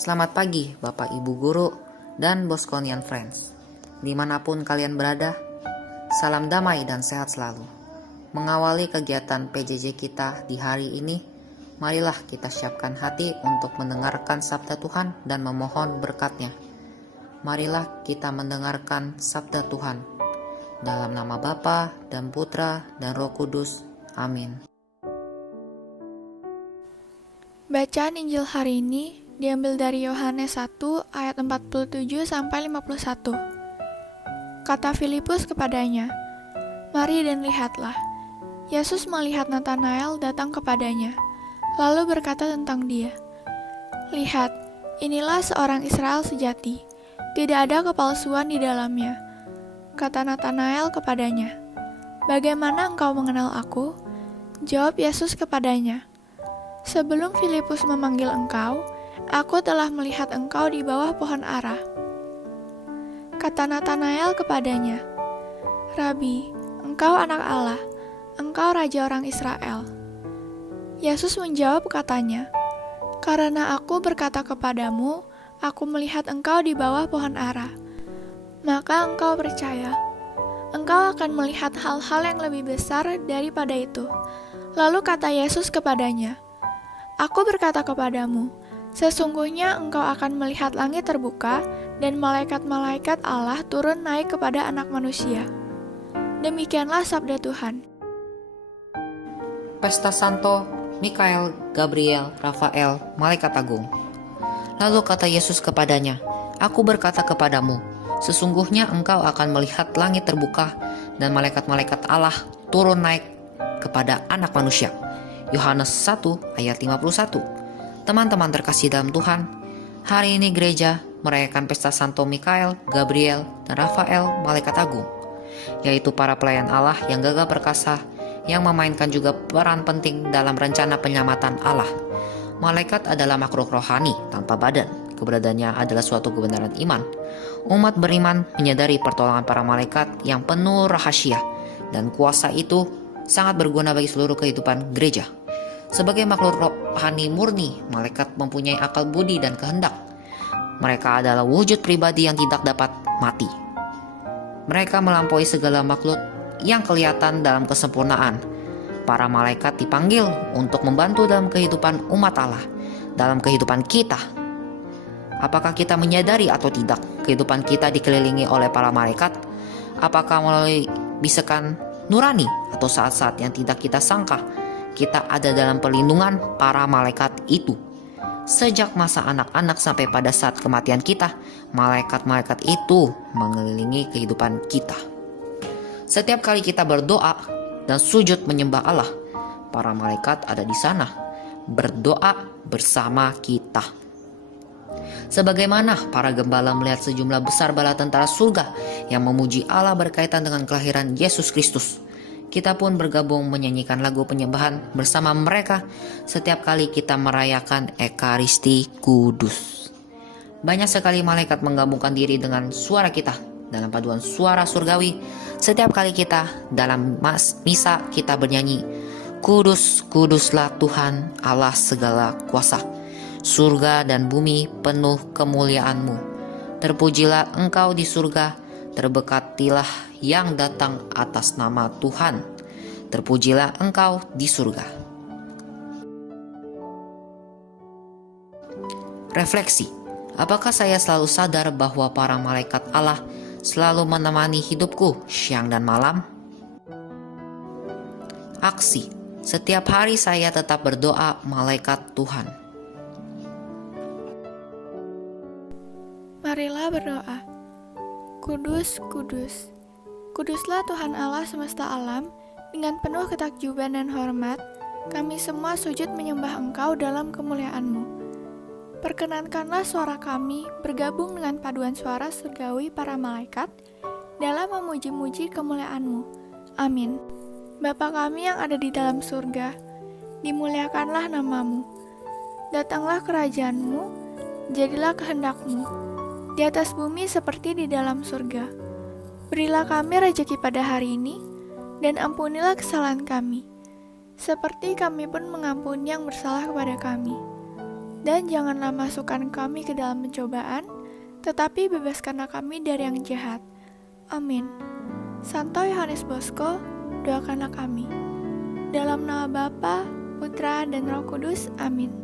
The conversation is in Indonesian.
Selamat pagi Bapak Ibu Guru dan Bosconian Friends. Dimanapun kalian berada, salam damai dan sehat selalu. Mengawali kegiatan PJJ kita di hari ini, marilah kita siapkan hati untuk mendengarkan sabda Tuhan dan memohon berkat-Nya. Marilah kita mendengarkan sabda Tuhan. Dalam nama Bapa dan Putra dan Roh Kudus. Amin. Bacaan Injil hari ini diambil dari Yohanes 1 ayat 47 sampai 51. Kata Filipus kepadanya, "Mari dan lihatlah." Yesus melihat Natanael datang kepadanya, lalu berkata tentang dia, "Lihat, inilah seorang Israel sejati, tidak ada kepalsuan di dalamnya." Kata Natanael kepadanya, "Bagaimana engkau mengenal aku?" Jawab Yesus kepadanya, "Sebelum Filipus memanggil engkau, aku telah melihat engkau di bawah pohon ara." Kata Natanael kepadanya, "Rabi, engkau anak Allah, engkau raja orang Israel." Yesus menjawab katanya, "Karena aku berkata kepadamu, aku melihat engkau di bawah pohon ara, maka engkau percaya. Engkau akan melihat hal-hal yang lebih besar daripada itu." Lalu kata Yesus kepadanya, "Aku berkata kepadamu, sesungguhnya engkau akan melihat langit terbuka dan malaikat-malaikat Allah turun naik kepada Anak Manusia." Demikianlah sabda Tuhan. Pesta Santo Mikael, Gabriel, Rafael, Malaikat Agung. Lalu kata Yesus kepadanya, "Aku berkata kepadamu, sesungguhnya engkau akan melihat langit terbuka dan malaikat-malaikat Allah turun naik kepada Anak Manusia." Yohanes 1 ayat 51. Teman-teman terkasih dalam Tuhan, hari ini gereja merayakan pesta Santo Mikael, Gabriel, dan Rafael, Malaikat Agung, yaitu para pelayan Allah yang gagah perkasa yang memainkan juga peran penting dalam rencana penyelamatan Allah. Malaikat adalah makhluk rohani tanpa badan. Keberadaannya adalah suatu kebenaran iman. Umat beriman menyadari pertolongan para malaikat yang penuh rahasia, dan kuasa itu sangat berguna bagi seluruh kehidupan gereja. Sebagai makhluk rohani murni, malaikat mempunyai akal budi dan kehendak. Mereka adalah wujud pribadi yang tidak dapat mati. Mereka melampaui segala makhluk yang kelihatan dalam kesempurnaan. Para malaikat dipanggil untuk membantu dalam kehidupan umat Allah, dalam kehidupan kita. Apakah kita menyadari atau tidak kehidupan kita dikelilingi oleh para malaikat? Apakah melalui bisikan nurani atau saat-saat yang tidak kita sangka, kita ada dalam perlindungan para malaikat itu? Sejak masa anak-anak sampai pada saat kematian kita, malaikat-malaikat itu mengelilingi kehidupan kita. Setiap kali kita berdoa dan sujud menyembah Allah, para malaikat ada di sana, berdoa bersama kita. Sebagaimana para gembala melihat sejumlah besar bala tentara surga yang memuji Allah berkaitan dengan kelahiran Yesus Kristus, kita pun bergabung menyanyikan lagu penyembahan bersama mereka setiap kali kita merayakan Ekaristi Kudus. Banyak sekali malaikat menggabungkan diri dengan suara kita dalam paduan suara surgawi. Setiap kali kita dalam misa kita bernyanyi, "Kudus, kuduslah Tuhan Allah segala kuasa. Surga dan bumi penuh kemuliaan-Mu. Terpujilah Engkau di surga, terberkatilah yang datang atas nama Tuhan. Terpujilah Engkau di surga." Refleksi, apakah saya selalu sadar bahwa para malaikat Allah selalu menemani hidupku siang dan malam? Aksi, setiap hari saya tetap berdoa malaikat Tuhan. Marilah berdoa. Kudus, kudus. Kuduslah Tuhan Allah semesta alam. Dengan penuh ketakjuban dan hormat, kami semua sujud menyembah Engkau dalam kemuliaan-Mu. Perkenankanlah suara kami bergabung dengan paduan suara surgawi para malaikat dalam memuji-muji kemuliaan-Mu. Amin. Bapa kami yang ada di dalam surga, dimuliakanlah nama-Mu. Datanglah kerajaan-Mu, jadilah kehendak-Mu, di atas bumi seperti di dalam surga. Berilah kami rezeki pada hari ini, dan ampunilah kesalahan kami, seperti kami pun mengampuni yang bersalah kepada kami. Dan janganlah masukkan kami ke dalam pencobaan, tetapi bebaskanlah kami dari yang jahat. Amin. Santo Yohanes Bosco, doakanlah kami. Dalam nama Bapa, Putra, dan Roh Kudus. Amin.